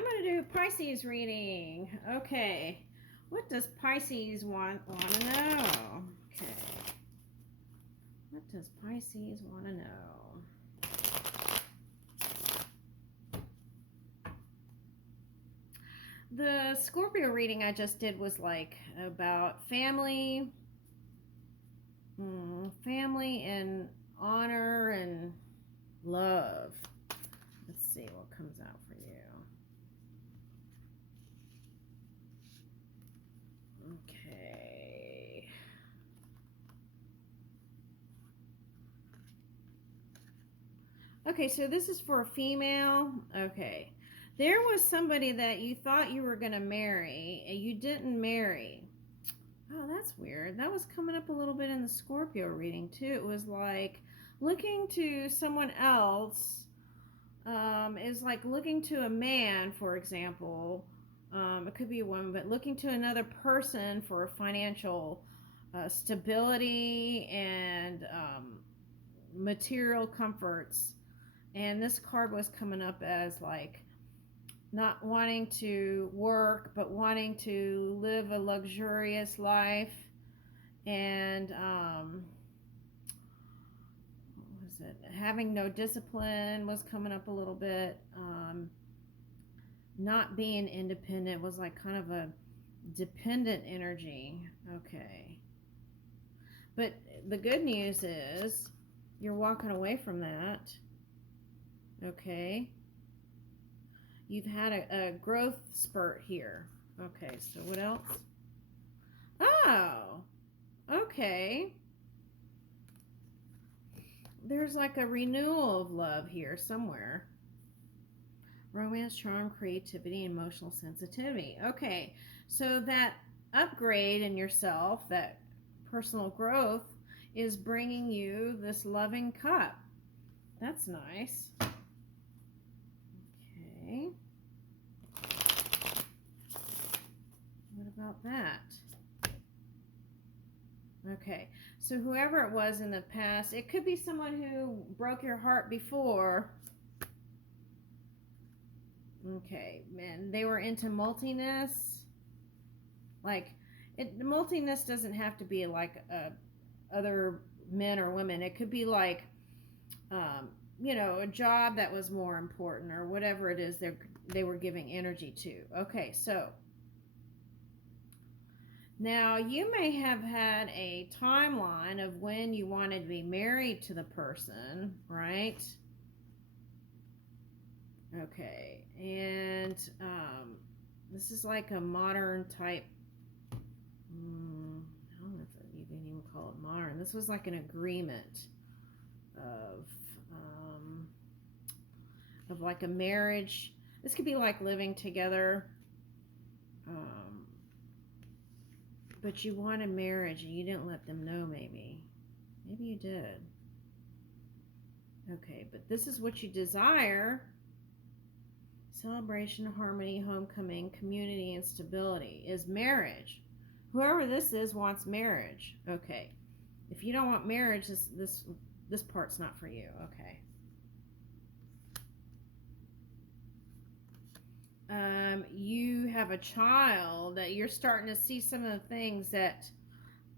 I'm going to do Pisces reading. Okay. What does Pisces want to know? Okay. What does Pisces want to know? The Scorpio reading I just did was like about family, family and honor and love. Let's see what comes out for you. Okay. Okay, so this is for a female. Okay. There was somebody that you thought you were going to marry and you didn't marry. Oh, that's weird. That was coming up a little bit in the Scorpio reading too. It was like looking to someone else is like looking to a man, for example. It could be a woman, but looking to another person for financial stability and material comforts. And this card was coming up as like not wanting to work, but wanting to live a luxurious life. And what was it? Having no discipline was coming up a little bit. Not being independent was like kind of a dependent energy. Okay. But the good news is you're walking away from that. Okay. You've had a growth spurt here. Okay, so what else? Oh, okay. There's like a renewal of love here somewhere. Romance, charm, creativity, emotional sensitivity. Okay, so that upgrade in yourself, that personal growth, is bringing you this loving cup. That's nice. Okay. What about that? Okay, so whoever it was in the past, it could be someone who broke your heart before. Okay, man, they were into multiness. Like, multiness doesn't have to be like other men or women. It could be like, a job that was more important or whatever it is they were giving energy to. Okay, so now you may have had a timeline of when you wanted to be married to the person, right? Okay, and this is like a modern type. I don't know if you can even call it modern. This was like an agreement of like a marriage. This could be like living together, but you wanted marriage and you didn't let them know. Maybe you did. Okay, but this is what you desire. Celebration, harmony, homecoming, community, and stability is marriage. Whoever this is wants marriage. Okay. If you don't want marriage, this part's not for you. Okay. You have a child that you're starting to see some of the things that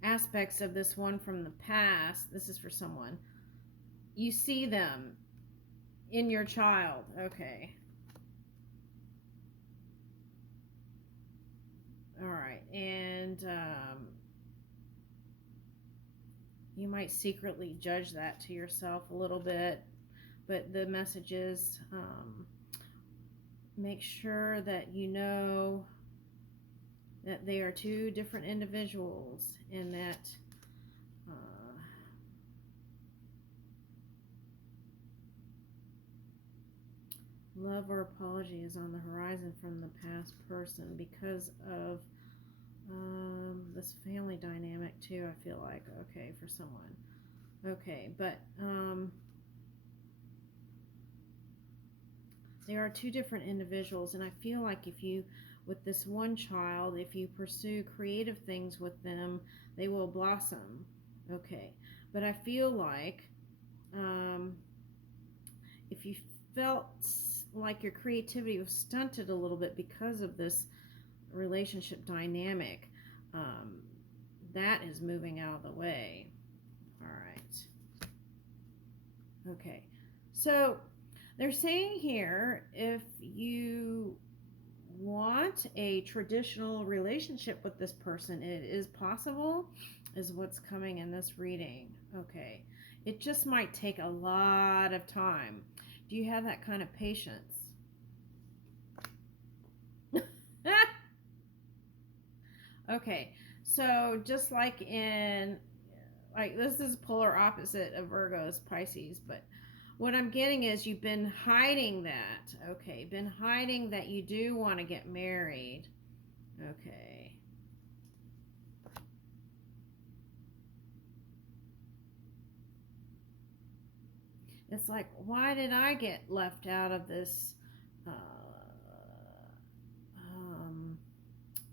aspects of this one from the past. This is for someone. You see them in your child. Okay. All right. And you might secretly judge that to yourself a little bit, but the message is make sure that you know that they are two different individuals and that love or apology is on the horizon from the past person because of this family dynamic too, I feel like. Okay, for someone. Okay, but there are two different individuals, and I feel like if you, with this one child, if you pursue creative things with them, they will blossom. Okay, but I feel like if you felt like your creativity was stunted a little bit because of this relationship dynamic. Um, that is moving out of the way. All right. Okay. So they're saying here, if you want a traditional relationship with this person, it is possible, is what's coming in this reading. Okay. It just might take a lot of time. Do you have that kind of patience? Okay. So just like this is polar opposite of Virgo's Pisces, but what I'm getting is you've been hiding that. Okay. Been hiding that you do want to get married. Okay. It's like, why did I get left out of this uh,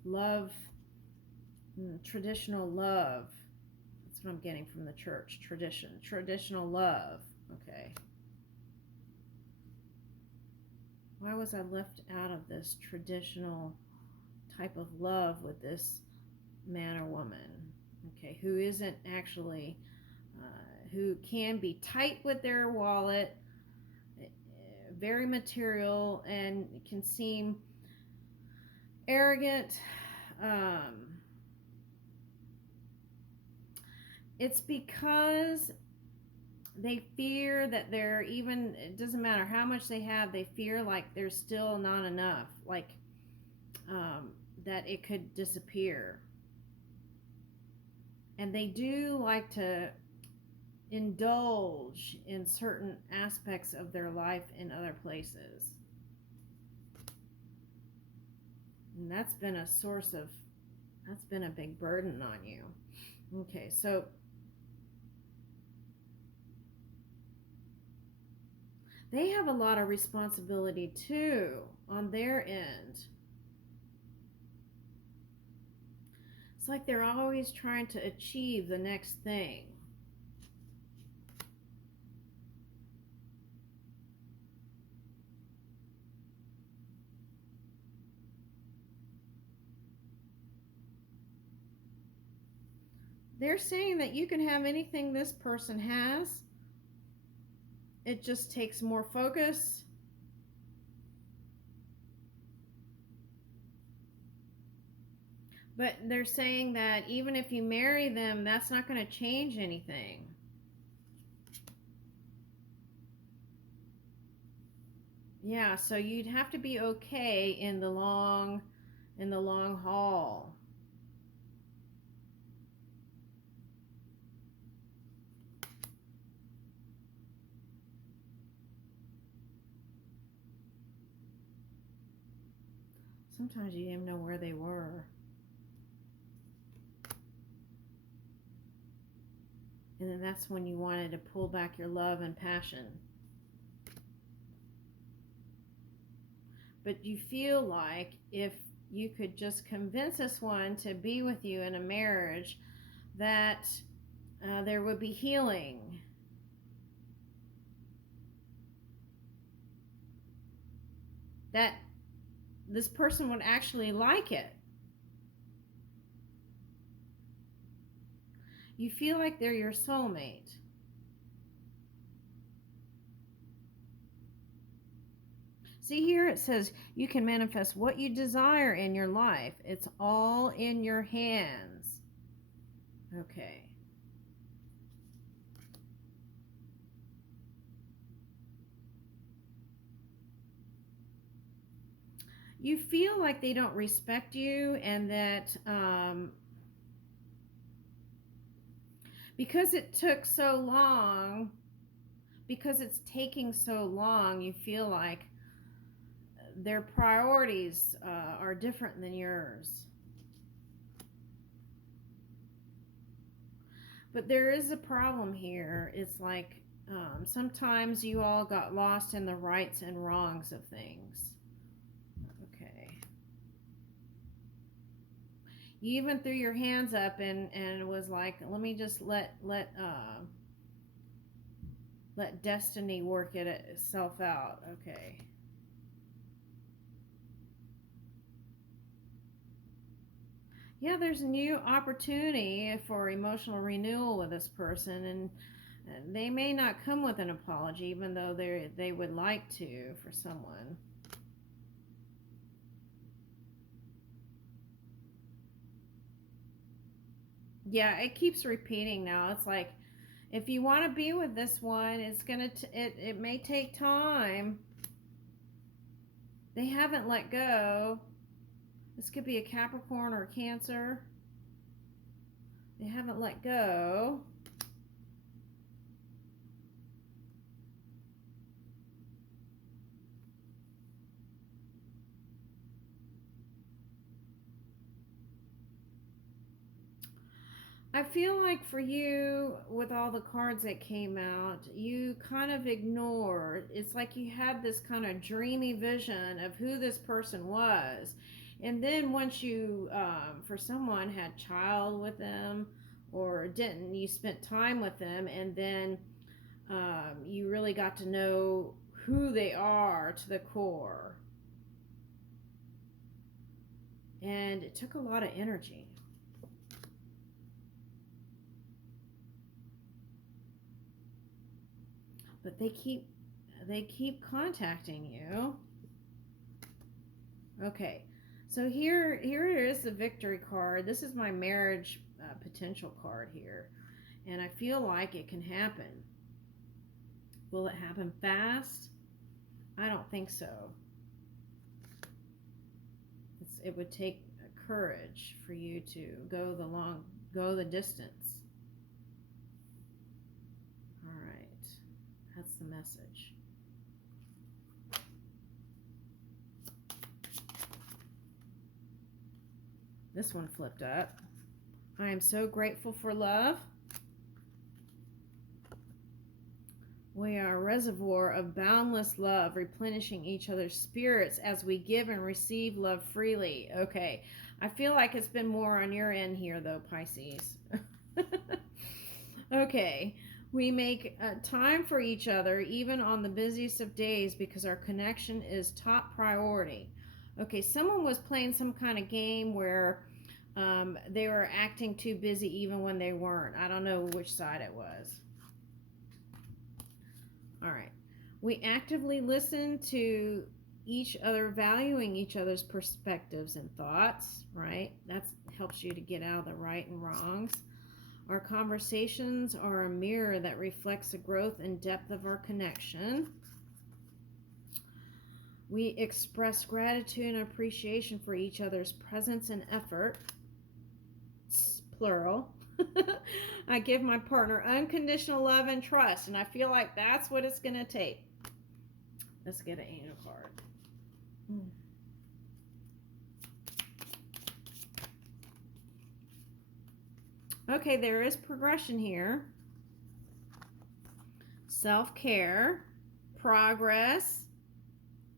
love, traditional love? That's what I'm getting from the church. Traditional love. Okay. Why was I left out of this traditional type of love with this man or woman? Okay, who isn't actually, who can be tight with their wallet, very material, and can seem arrogant. It's because they fear that they're even, it doesn't matter how much they have, they fear like there's still not enough, like that it could disappear. And they do like to indulge in certain aspects of their life in other places. And that's been a big burden on you. Okay, so they have a lot of responsibility too on their end. It's like they're always trying to achieve the next thing. They're saying that you can have anything this person has. It just takes more focus. But they're saying that even if you marry them, that's not going to change anything. Yeah, so you'd have to be okay in the long haul. Sometimes you didn't even know where they were. And then that's when you wanted to pull back your love and passion. But you feel like if you could just convince this one to be with you in a marriage, that there would be healing. That this person would actually like it. You feel like they're your soulmate. See here, it says you can manifest what you desire in your life. It's all in your hands. Okay. You feel like they don't respect you, and that because it took so long, because it's taking so long, you feel like their priorities are different than yours. But there is a problem here. It's like sometimes you all got lost in the rights and wrongs of things. Okay. You even threw your hands up and was like, let me just let destiny work itself out. Okay. Yeah, there's a new opportunity for emotional renewal with this person, and they may not come with an apology, even though they would like to for someone. Yeah, it keeps repeating now. It's like if you want to be with this one, it may take time. They haven't let go. This could be a Capricorn or a Cancer. They haven't let go. I feel like for you, with all the cards that came out, you kind of ignore. It's like you had this kind of dreamy vision of who this person was. And then once you, for someone, had child with them or didn't, you spent time with them, and then you really got to know who they are to the core. And it took a lot of energy. But they keep contacting you. Okay, so here is the victory card. This is my marriage potential card here, and I feel like it can happen. Will it happen fast? I don't think so. It would take courage for you to go the distance. All right, that's the message. This one flipped up. I am so grateful for love. We are a reservoir of boundless love, replenishing each other's spirits as we give and receive love freely. Okay, I feel like it's been more on your end here, though, Pisces. Okay, we make time for each other, even on the busiest of days, because our connection is top priority. Okay, someone was playing some kind of game where they were acting too busy even when they weren't. I don't know which side it was. All right. We actively listen to each other, valuing each other's perspectives and thoughts, right? That helps you to get out of the right and wrongs. Our conversations are a mirror that reflects the growth and depth of our connection. We express gratitude and appreciation for each other's presence and effort. It's plural. I give my partner unconditional love and trust, and I feel like that's what it's going to take. Let's get an angel card. Okay, there is progression here. Self-care, progress,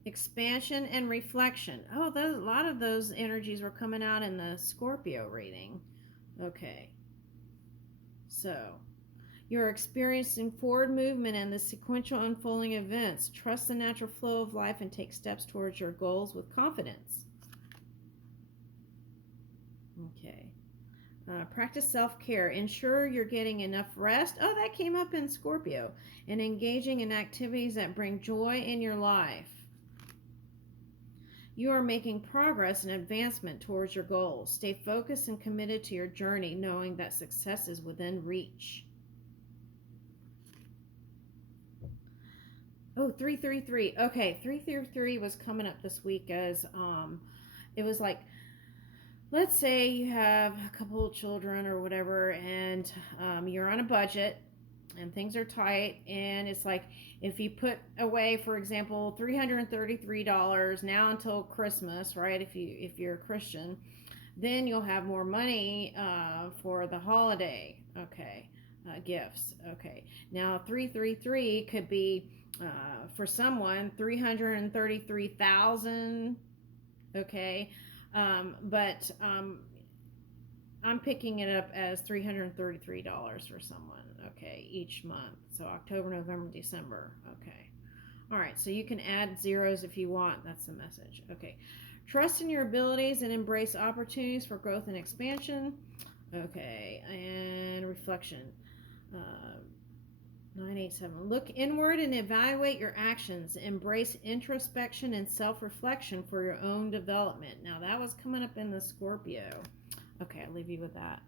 expansion, and reflection. Oh, a lot of those energies were coming out in the Scorpio reading. Okay. So, you're experiencing forward movement and the sequential unfolding events. Trust the natural flow of life and take steps towards your goals with confidence. Okay. Practice self-care. Ensure you're getting enough rest. Oh, that came up in Scorpio. And engaging in activities that bring joy in your life. You are making progress and advancement towards your goals. Stay focused and committed to your journey, knowing that success is within reach. Oh, 333. Okay, 333 was coming up this week as it was like, let's say you have a couple of children or whatever, and you're on a budget and things are tight, and it's like if you put away, for example, $333 now until Christmas, right? If you're a Christian, then you'll have more money for the holiday. Okay, gifts. Okay, now 333 could be for someone 333,000. Okay, but I'm picking it up as $333 for someone. Okay, each month. So October, November, December. Okay. All right, so you can add zeros if you want. That's the message. Okay. Trust in your abilities and embrace opportunities for growth and expansion. Okay, and reflection. 987. Look inward and evaluate your actions. Embrace introspection and self-reflection for your own development. Now, that was coming up in the Scorpio. Okay, I'll leave you with that.